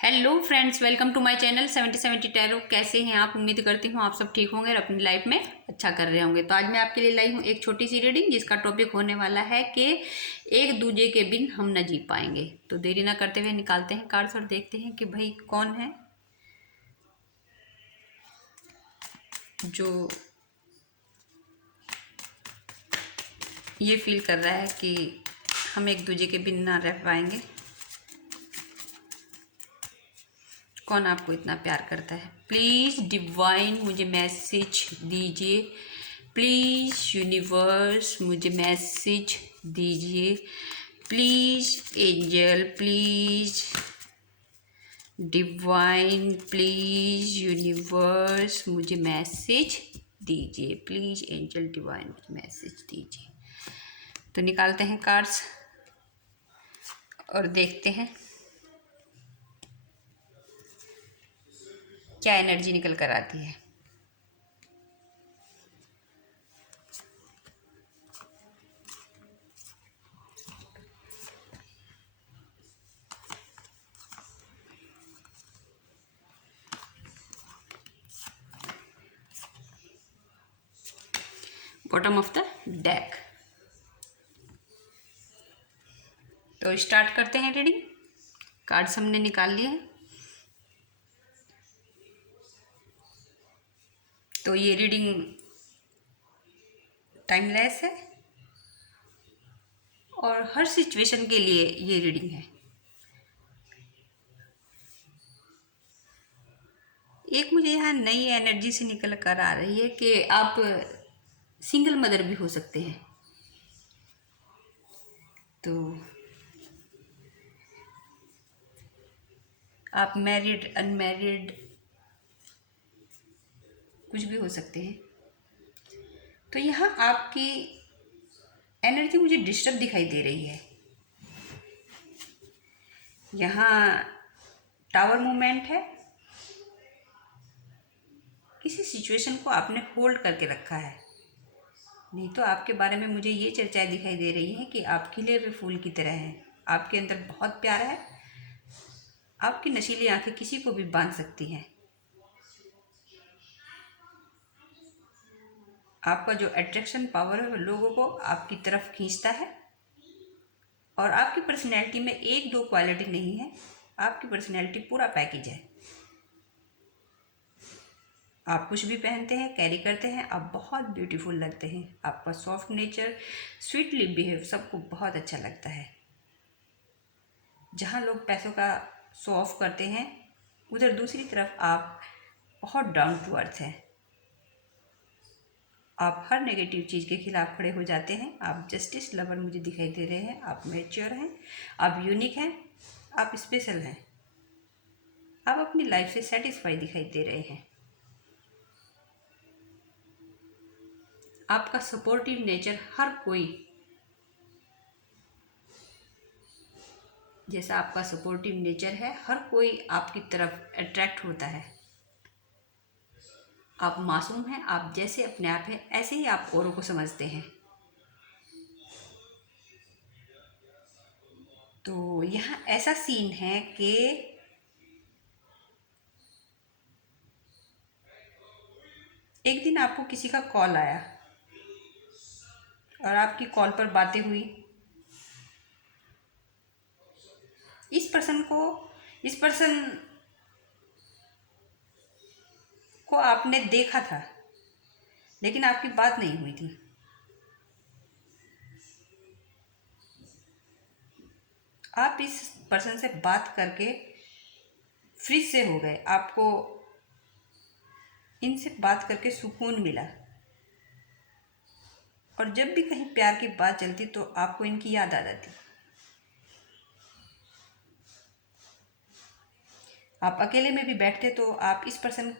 Hello friends, welcome to my channel 7070 tarot. कैसे हैं आप? उम्मीद करती हूँ आप सब ठीक होंगे और अपनी लाइफ में अच्छा कर रहे होंगे। तो आज मैं आपके लिए लाई हूँ एक छोटी सी रीडिंग जिसका टॉपिक होने वाला है कि एक दूजे के बिन हम न जी पाएंगे। तो देरी ना करते हुए निकालते हैं कार्ड्स और देखते हैं कि भाई कौन है जो ये फील कर रहा है कि हम एक दूजे के बिन ना रह पाएंगे। कौन आपको इतना प्यार करता है? प्लीज़ डिवाइन मुझे मैसेज दीजिए। प्लीज़ यूनिवर्स मुझे मैसेज दीजिए। Please angel, please divine, please universe मुझे मैसेज दीजिए। प्लीज़ एंजल डिवाइन मुझे मैसेज दीजिए। तो निकालते हैं कार्ड्स और देखते हैं क्या एनर्जी निकल कर आती है। Bottom of the deck. तो स्टार्ट करते हैं रीडिंग। कार्ड्स हमने निकाल लिए हैं। तो ये रीडिंग टाइमलेस है और हर सिचुएशन के लिए ये रीडिंग है। एक मुझे यहाँ नई एनर्जी से निकल कर आ रही है कि आप सिंगल मदर भी हो सकते हैं। तो आप मैरिड, अनमैरिड, कुछ भी हो सकते हैं। तो यहाँ आपकी एनर्जी मुझे डिस्टर्ब दिखाई दे रही है। यहाँ टावर मूवमेंट है। किसी सिचुएशन को आपने होल्ड करके रखा है। नहीं तो आपके बारे में मुझे ये चर्चाएं दिखाई दे रही हैं कि आप खिले हुए फूल की तरह हैं। आपके अंदर बहुत प्यार है। आपकी नशीली आंखें किसी को भी बांध सकती हैं। आपका जो अट्रैक्शन पावर है वो लोगों को आपकी तरफ खींचता है। और आपकी पर्सनैलिटी में एक दो क्वालिटी नहीं है, आपकी पर्सनैलिटी पूरा पैकेज है। आप कुछ भी पहनते हैं, कैरी करते हैं, आप बहुत ब्यूटीफुल लगते हैं। आपका सॉफ्ट नेचर, स्वीटली बिहेव सबको बहुत अच्छा लगता है। जहाँ लोग पैसों का शो ऑफ करते हैं, उधर दूसरी तरफ आप बहुत डाउन टू अर्थ हैं। आप हर नेगेटिव चीज़ के खिलाफ खड़े हो जाते हैं। आप जस्टिस लवर मुझे दिखाई दे रहे हैं। आप मैच्योर हैं, आप यूनिक हैं, आप स्पेशल हैं। आप अपनी लाइफ से सेटिस्फाई दिखाई दे रहे हैं। आपका सपोर्टिव नेचर हर कोई, जैसा आपका सपोर्टिव नेचर है, हर कोई आपकी तरफ अट्रैक्ट होता है। आप मासूम हैं, आप जैसे अपने आप हैं ऐसे ही आप औरों को समझते हैं। तो यहाँ ऐसा सीन है कि एक दिन आपको किसी का कॉल आया और आपकी कॉल पर बातें हुई। इस पर्सन को आपने देखा था लेकिन आपकी बात नहीं हुई थी। आप इस पर्सन से बात करके फ्रीज से हो गए। आपको इनसे बात करके सुकून मिला। और जब भी कहीं प्यार की बात चलती तो आपको इनकी याद आ जाती। आप अकेले में भी बैठते तो आप इस पर्सन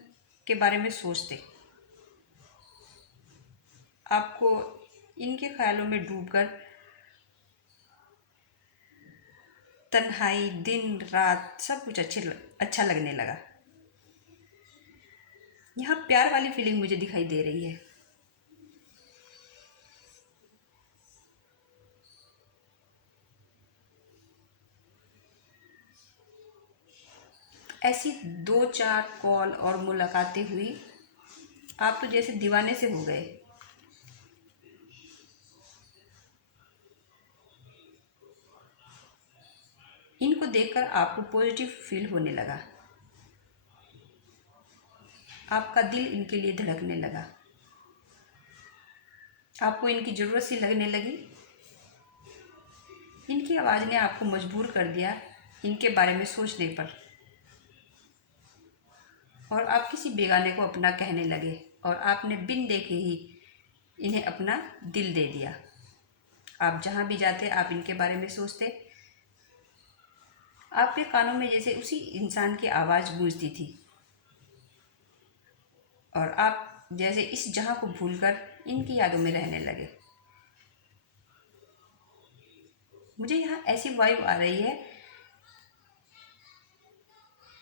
के बारे में सोचते। आपको इनके ख्यालों में डूबकर तन्हाई, दिन रात सब कुछ अच्छा लगने लगा। यहाँ प्यार वाली फीलिंग मुझे दिखाई दे रही है। ऐसी 2-4 कॉल और मुलाकातें हुई, आप तो जैसे दीवाने से हो गए। इनको देखकर आपको पॉजिटिव फील होने लगा, आपका दिल इनके लिए धड़कने लगा, आपको इनकी ज़रूरत सी लगने लगी। इनकी आवाज़ ने आपको मजबूर कर दिया इनके बारे में सोचने पर, और आप किसी बेगाने को अपना कहने लगे और आपने बिन देखे ही इन्हें अपना दिल दे दिया। आप जहाँ भी जाते आप इनके बारे में सोचते, आपके कानों में जैसे उसी इंसान की आवाज़ गूंजती थी, और आप जैसे इस जहाँ को भूलकर इनकी यादों में रहने लगे। मुझे यहाँ ऐसी वाइब आ रही है,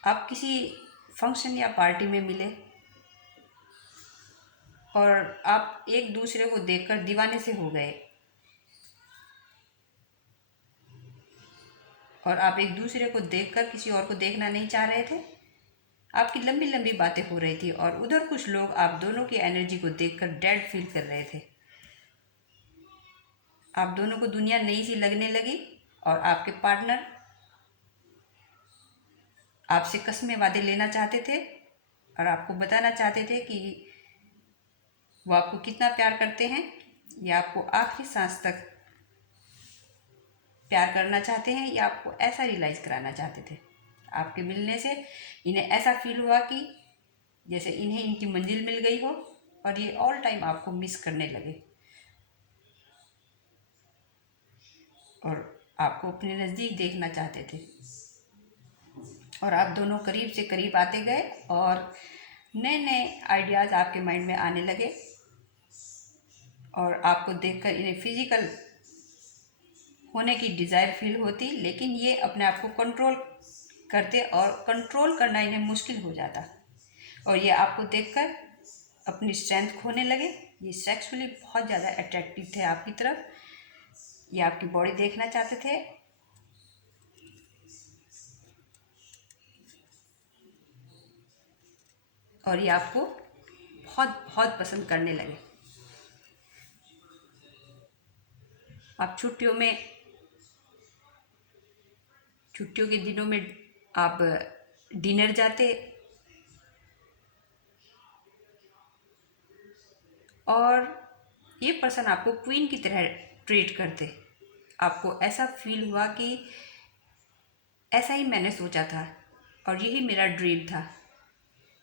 आप किसी फंक्शन या पार्टी में मिले और आप एक दूसरे को देखकर दीवाने से हो गए, और आप एक दूसरे को देखकर किसी और को देखना नहीं चाह रहे थे। आपकी लंबी लंबी बातें हो रही थी और उधर कुछ लोग आप दोनों की एनर्जी को देखकर डेड फील कर रहे थे। आप दोनों को दुनिया नई सी लगने लगी, और आपके पार्टनर आपसे कस्में वादे लेना चाहते थे और आपको बताना चाहते थे कि वो आपको कितना प्यार करते हैं, या आपको आखिरी सांस तक प्यार करना चाहते हैं, या आपको ऐसा रियलाइज़ कराना चाहते थे। आपके मिलने से इन्हें ऐसा फील हुआ कि जैसे इन्हें इनकी मंजिल मिल गई हो, और ये ऑल टाइम आपको मिस करने लगे और आपको अपने नज़दीक देखना चाहते थे। और आप दोनों करीब से करीब आते गए और नए नए आइडियाज़ आपके माइंड में आने लगे, और आपको देखकर इन्हें फिजिकल होने की डिज़ायर फील होती, लेकिन ये अपने आप को कंट्रोल करते और कंट्रोल करना इन्हें मुश्किल हो जाता, और ये आपको देखकर अपनी स्ट्रेंथ खोने लगे। ये सेक्सुअली बहुत ज़्यादा अट्रैक्टिव थे आपकी तरफ, ये आपकी बॉडी देखना चाहते थे, और ये आपको बहुत बहुत पसंद करने लगे। आप छुट्टियों के दिनों में आप डिनर जाते, और ये पर्सन आपको क्वीन की तरह ट्रीट करते। आपको ऐसा फील हुआ कि ऐसा ही मैंने सोचा था और यही मेरा ड्रीम था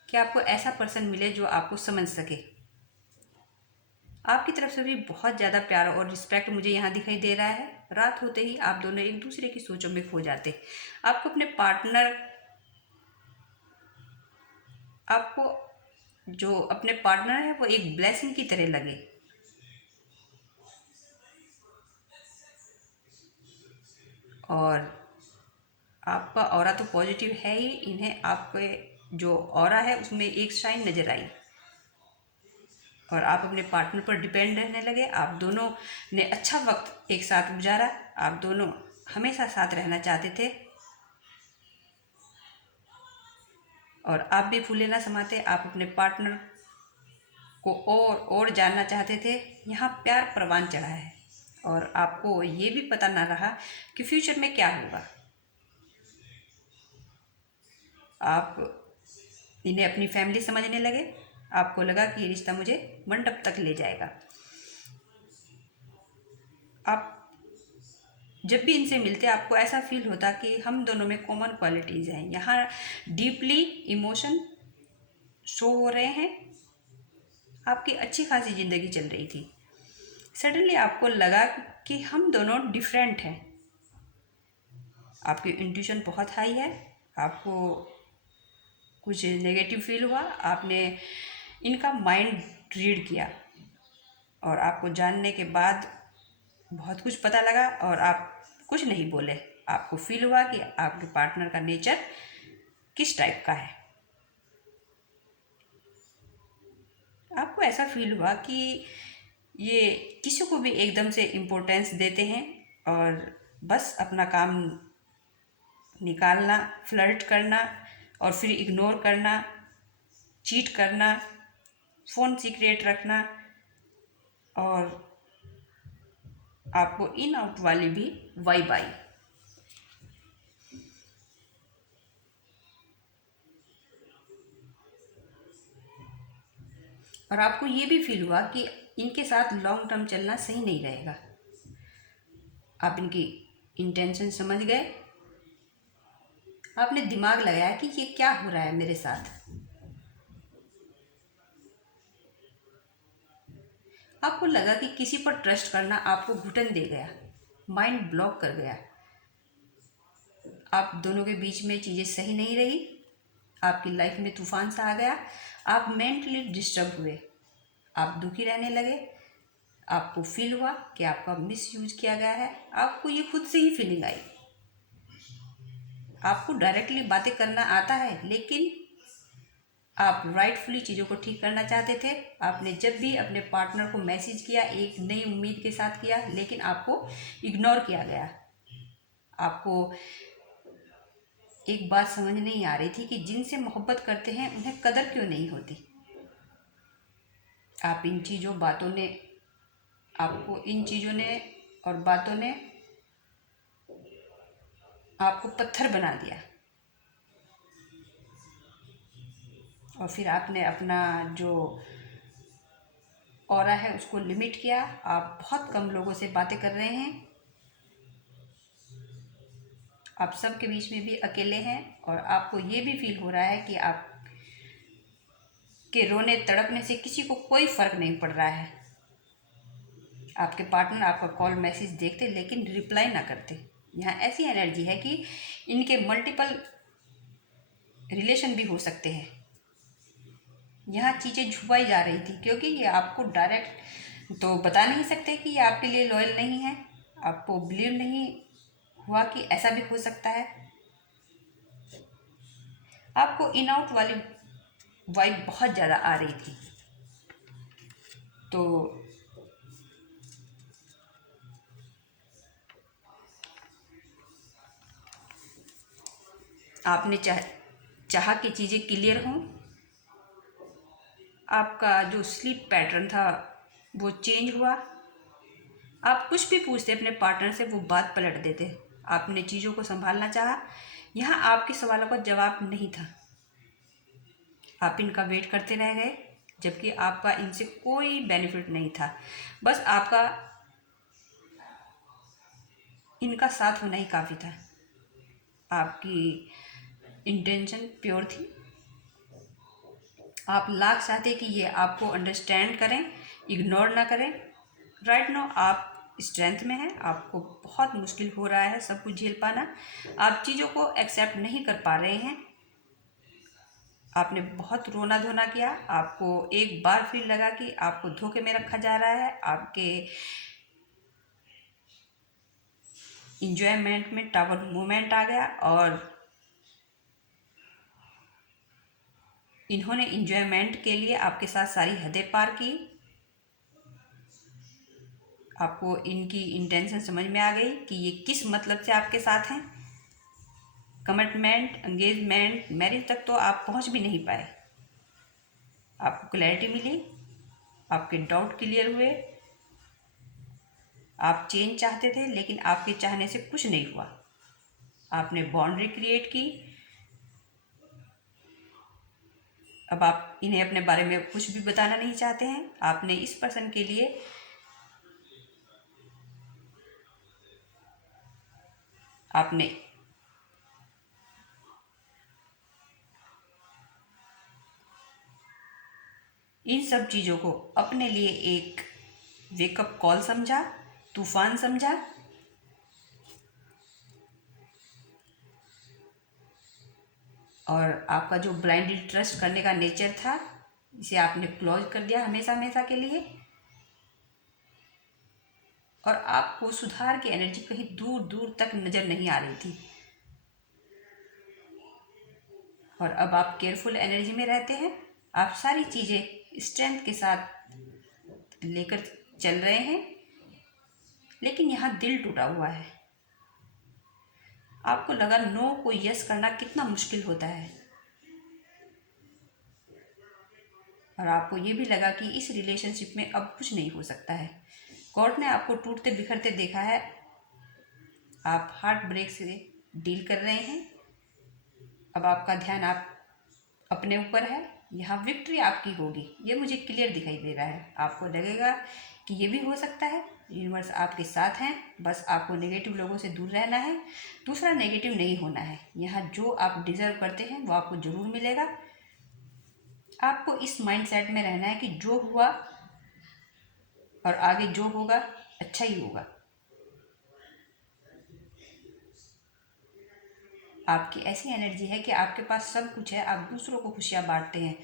कि आपको ऐसा पर्सन मिले जो आपको समझ सके। आपकी तरफ से भी बहुत ज़्यादा प्यार और रिस्पेक्ट मुझे यहाँ दिखाई दे रहा है। रात होते ही आप दोनों एक दूसरे की सोचों में खो जाते। आपको जो अपने पार्टनर है वो एक ब्लेसिंग की तरह लगे, और आपका ऑरा तो पॉजिटिव है ही, इन्हें आपके जो ऑरा है उसमें एक शाइन नज़र आई, और आप अपने पार्टनर पर डिपेंड रहने लगे। आप दोनों ने अच्छा वक्त एक साथ गुजारा, आप दोनों हमेशा साथ रहना चाहते थे, और आप भी फूले ना समाते। आप अपने पार्टनर को और जानना चाहते थे। यहाँ प्यार परवान चढ़ा है, और आपको ये भी पता ना रहा कि फ्यूचर में क्या होगा। आप इन्हें अपनी फैमिली समझने लगे, आपको लगा कि ये रिश्ता मुझे मंडप तक ले जाएगा। आप जब भी इनसे मिलते आपको ऐसा फील होता कि हम दोनों में कॉमन क्वालिटीज़ हैं। यहाँ डीपली इमोशन शो हो रहे हैं। आपकी अच्छी खासी ज़िंदगी चल रही थी, सडनली आपको लगा कि हम दोनों डिफरेंट हैं। आपकी इंट्यूशन बहुत हाई है, आपको कुछ नेगेटिव फील हुआ, आपने इनका माइंड रीड किया, और आपको जानने के बाद बहुत कुछ पता लगा, और आप कुछ नहीं बोले। आपको फील हुआ कि आपके पार्टनर का नेचर किस टाइप का है। आपको ऐसा फील हुआ कि ये किसी को भी एकदम से इम्पोर्टेंस देते हैं, और बस अपना काम निकालना, फ्लर्ट करना, और फिर इग्नोर करना, चीट करना, फ़ोन सीक्रेट रखना, और आपको इन आउट वाली भी वाइब आई। और आपको ये भी फील हुआ कि इनके साथ लॉन्ग टर्म चलना सही नहीं रहेगा। आप इनकी इंटेंशन समझ गए, आपने दिमाग लगाया कि ये क्या हो रहा है मेरे साथ। आपको लगा कि किसी पर ट्रस्ट करना आपको घुटन दे गया, माइंड ब्लॉक कर गया। आप दोनों के बीच में चीज़ें सही नहीं रही, आपकी लाइफ में तूफान सा आ गया, आप मेंटली डिस्टर्ब हुए, आप दुखी रहने लगे, आपको फील हुआ कि आपका मिस यूज किया गया है। आपको ये खुद से ही फीलिंग आई। आपको डायरेक्टली बातें करना आता है, लेकिन आप राइटफुली चीज़ों को ठीक करना चाहते थे। आपने जब भी अपने पार्टनर को मैसेज किया एक नई उम्मीद के साथ किया, लेकिन आपको इग्नोर किया गया। आपको एक बात समझ नहीं आ रही थी कि जिनसे मोहब्बत करते हैं उन्हें कदर क्यों नहीं होती। आप इन चीज़ों बातों ने आपको इन चीज़ों ने और बातों ने आपको पत्थर बना दिया। और फिर आपने अपना जो ऑरा है उसको लिमिट किया। आप बहुत कम लोगों से बातें कर रहे हैं, आप सबके बीच में भी अकेले हैं, और आपको ये भी फील हो रहा है कि आप के रोने तड़पने से किसी को कोई फ़र्क नहीं पड़ रहा है। आपके पार्टनर आपका कॉल मैसेज देखते लेकिन रिप्लाई ना करते। यहाँ ऐसी एनर्जी है कि इनके मल्टीपल रिलेशन भी हो सकते हैं। यहाँ चीज़ें छुपाई जा रही थी, क्योंकि ये आपको डायरेक्ट तो बता नहीं सकते कि ये आपके लिए लॉयल नहीं है। आपको बिलीव नहीं हुआ कि ऐसा भी हो सकता है। आपको इन आउट वाली वाइब बहुत ज़्यादा आ रही थी। तो आपने चाहा कि चीज़ें क्लियर हों। आपका जो स्लीप पैटर्न था वो चेंज हुआ। आप कुछ भी पूछते अपने पार्टनर से, वो बात पलट देते। आपने चीज़ों को संभालना चाहा। यहाँ आपके सवालों का जवाब नहीं था। आप इनका वेट करते रह गए, जबकि आपका इनसे कोई बेनिफिट नहीं था। बस आपका इनका साथ होना ही काफ़ी था। आपकी इंटेंशन प्योर थी। आप लाख चाहते कि ये आपको अंडरस्टैंड करें, इग्नोर ना करें। राइट नाउ आप स्ट्रेंथ में हैं। आपको बहुत मुश्किल हो रहा है सब कुछ झेल पाना। आप चीज़ों को एक्सेप्ट नहीं कर पा रहे हैं। आपने बहुत रोना धोना किया। आपको एक बार फिर लगा कि आपको धोखे में रखा जा रहा है। आपके इंजॉयमेंट में टावर मूवमेंट आ गया, और इन्होंने इंजॉयमेंट के लिए आपके साथ सारी हदें पार की। आपको इनकी इंटेंशन समझ में आ गई कि ये किस मतलब से आपके साथ हैं। कमिटमेंट, एंगेजमेंट, मैरिज तक तो आप पहुंच भी नहीं पाए। आपको क्लैरिटी मिली, आपके डाउट क्लियर हुए। आप चेंज चाहते थे, लेकिन आपके चाहने से कुछ नहीं हुआ। आपने बाउंड्री क्रिएट की। अब आप इन्हें अपने बारे में कुछ भी बताना नहीं चाहते हैं। आपने इस पर्सन के लिए आपने इन सब चीज़ों को अपने लिए एक वेकअप कॉल समझा, तूफान समझा। और आपका जो ब्लाइंडली ट्रस्ट करने का नेचर था, इसे आपने क्लोज कर दिया हमेशा हमेशा के लिए। और आपको सुधार की एनर्जी कहीं दूर दूर तक नज़र नहीं आ रही थी। और अब आप केयरफुल एनर्जी में रहते हैं। आप सारी चीज़ें स्ट्रेंथ के साथ लेकर चल रहे हैं, लेकिन यहाँ दिल टूटा हुआ है। आपको लगा नो को यस करना कितना मुश्किल होता है। और आपको ये भी लगा कि इस रिलेशनशिप में अब कुछ नहीं हो सकता है। कोर्ट ने आपको टूटते बिखरते देखा है, आप हार्ट ब्रेक से डील कर रहे हैं। अब आपका ध्यान आप अपने ऊपर है, यहाँ विक्ट्री आपकी होगी, ये मुझे क्लियर दिखाई दे रहा है। आपको लगेगा कि ये भी हो सकता है, यूनिवर्स आपके साथ हैं, बस आपको नेगेटिव लोगों से दूर रहना है, दूसरा नेगेटिव नहीं होना है। यहाँ जो आप डिज़र्व करते हैं वो आपको ज़रूर मिलेगा। आपको इस माइंडसेट में रहना है कि जो हुआ और आगे जो होगा अच्छा ही होगा। आपकी ऐसी एनर्जी है कि आपके पास सब कुछ है, आप दूसरों को खुशियाँ बांटते हैं,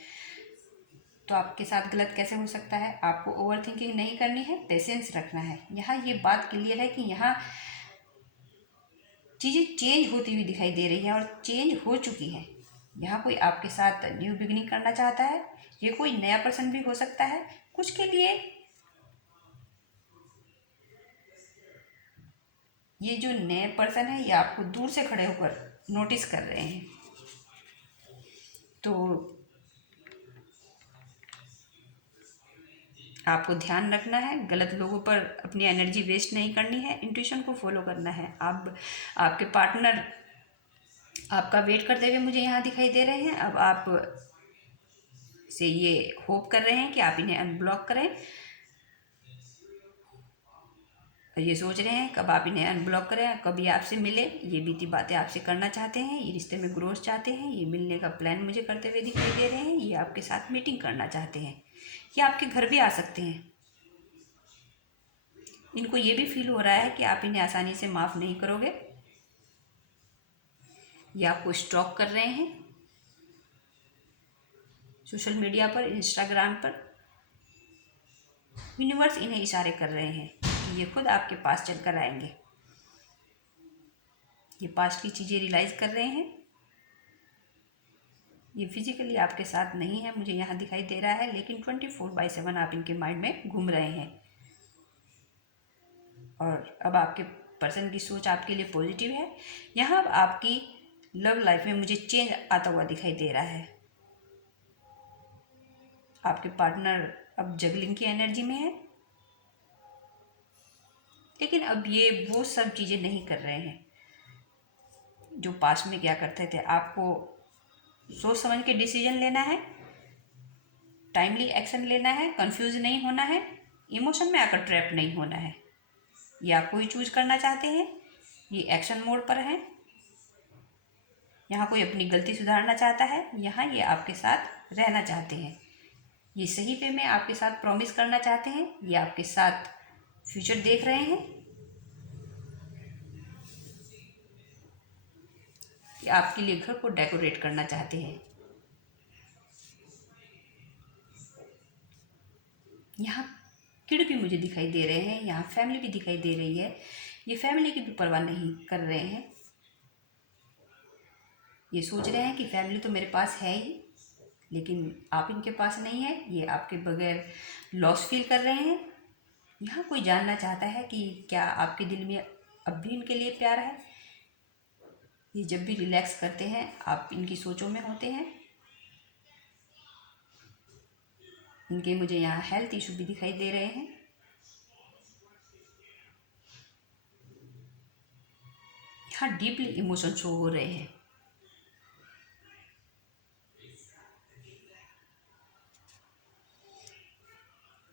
तो आपके साथ गलत कैसे हो सकता है। आपको ओवर थिंकिंग नहीं करनी है, पेशेंस रखना है। यहाँ ये बात क्लियर है कि यहाँ चीज़ें चेंज होती हुई दिखाई दे रही है और चेंज हो चुकी है। यहाँ कोई आपके साथ न्यू बिगिनिंग करना चाहता है, ये कोई नया पर्सन भी हो सकता है। कुछ के लिए ये जो नए पर्सन है ये आपको दूर से खड़े होकर नोटिस कर रहे हैं, तो आपको ध्यान रखना है, गलत लोगों पर अपनी एनर्जी वेस्ट नहीं करनी है, इंट्यूशन को फॉलो करना है। आप आपके पार्टनर आपका वेट करते हुए मुझे यहाँ दिखाई दे रहे हैं। अब आप से ये होप कर रहे हैं कि आप इन्हें अनब्लॉक करें, ये सोच रहे हैं कब आप इन्हें अनब्लॉक करें, कभी आपसे मिले, ये बीती बातें आपसे करना चाहते हैं, ये रिश्ते में ग्रोथ चाहते हैं, ये मिलने का प्लान मुझे करते हुए दिखाई दे रहे हैं, ये आपके साथ मीटिंग करना चाहते हैं, ये आपके घर भी आ सकते हैं। इनको ये भी फील हो रहा है कि आप इन्हें आसानी से माफ़ नहीं करोगे, ये आपको स्टॉक कर रहे हैं सोशल मीडिया पर, इंस्टाग्राम पर। यूनिवर्स इन्हें इशारे कर रहे हैं कि ये खुद आपके पास चल कर आएंगे, ये पास्ट की चीज़ें रियलाइज़ कर रहे हैं। ये फिजिकली आपके साथ नहीं है, मुझे यहाँ दिखाई दे रहा है, लेकिन 24/7 आप इनके माइंड में घूम रहे हैं। और अब आपके पर्सन की सोच आपके लिए पॉजिटिव है। यहाँ अब आपकी लव लाइफ में मुझे चेंज आता हुआ दिखाई दे रहा है। आपके पार्टनर अब जगलिंग की एनर्जी में है, लेकिन अब ये वो सब चीज़ें नहीं कर रहे हैं जो पास्ट में क्या करते थे। आपको सोच समझ के डिसीजन लेना है, टाइमली एक्शन लेना है, कंफ्यूज नहीं होना है, इमोशन में आकर ट्रैप नहीं होना है। ये आपको ही चूज करना चाहते हैं, ये एक्शन मोड पर है। यहाँ कोई अपनी गलती सुधारना चाहता है, यहाँ ये आपके साथ रहना चाहते हैं, ये सही वे में आपके साथ प्रॉमिस करना चाहते हैं, ये आपके साथ फ्यूचर देख रहे हैं, ये आपके लिए घर को डेकोरेट करना चाहते हैं। यहाँ किड भी मुझे दिखाई दे रहे हैं, यहाँ फैमिली भी दिखाई दे रही है, ये फैमिली की भी परवाह नहीं कर रहे हैं। ये सोच रहे हैं कि फैमिली तो मेरे पास है ही, लेकिन आप इनके पास नहीं है, ये आपके बगैर लॉस फील कर रहे हैं। यहाँ कोई जानना चाहता है कि क्या आपके दिल में अब भी इनके लिए प्यार है। ये जब भी रिलैक्स करते हैं आप इनकी सोचों में होते हैं। इनके मुझे यहाँ हेल्थ इशू भी दिखाई दे रहे हैं। यहाँ डीपली इमोशन शो हो रहे हैं।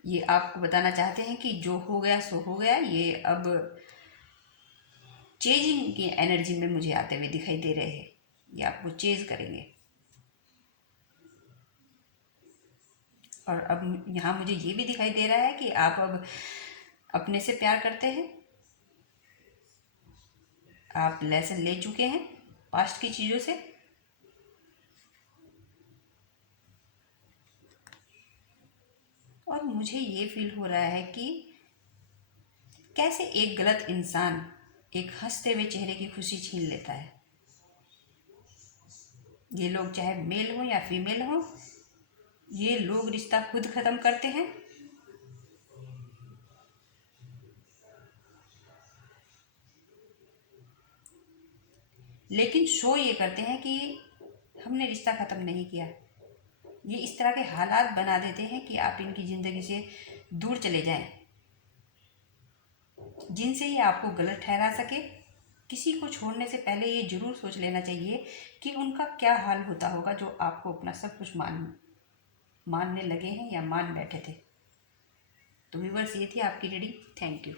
ये आपको बताना चाहते हैं कि जो हो गया सो हो गया, ये अब चेजिंग की एनर्जी में मुझे आते हुए दिखाई दे रहे हैं, ये आपको चेज करेंगे। और अब यहाँ मुझे ये भी दिखाई दे रहा है कि आप अब अपने से प्यार करते हैं, आप लेसन ले चुके हैं पास्ट की चीज़ों से। और मुझे ये फील हो रहा है कि कैसे एक गलत इंसान एक हंसते हुए चेहरे की खुशी छीन लेता है। ये लोग चाहे मेल हो या फीमेल हो, ये लोग रिश्ता खुद ख़त्म करते हैं। लेकिन शो ये करते हैं कि हमने रिश्ता ख़त्म नहीं किया, ये इस तरह के हालात बना देते हैं कि आप इनकी ज़िंदगी से दूर चले जाएं, जिनसे ये आपको गलत ठहरा सके। किसी को छोड़ने से पहले ये ज़रूर सोच लेना चाहिए कि उनका क्या हाल होता होगा जो आपको अपना सब कुछ मानने लगे हैं या मान बैठे थे। तो व्यूअर्स, ये थी आपकी रीडिंग। Thank you.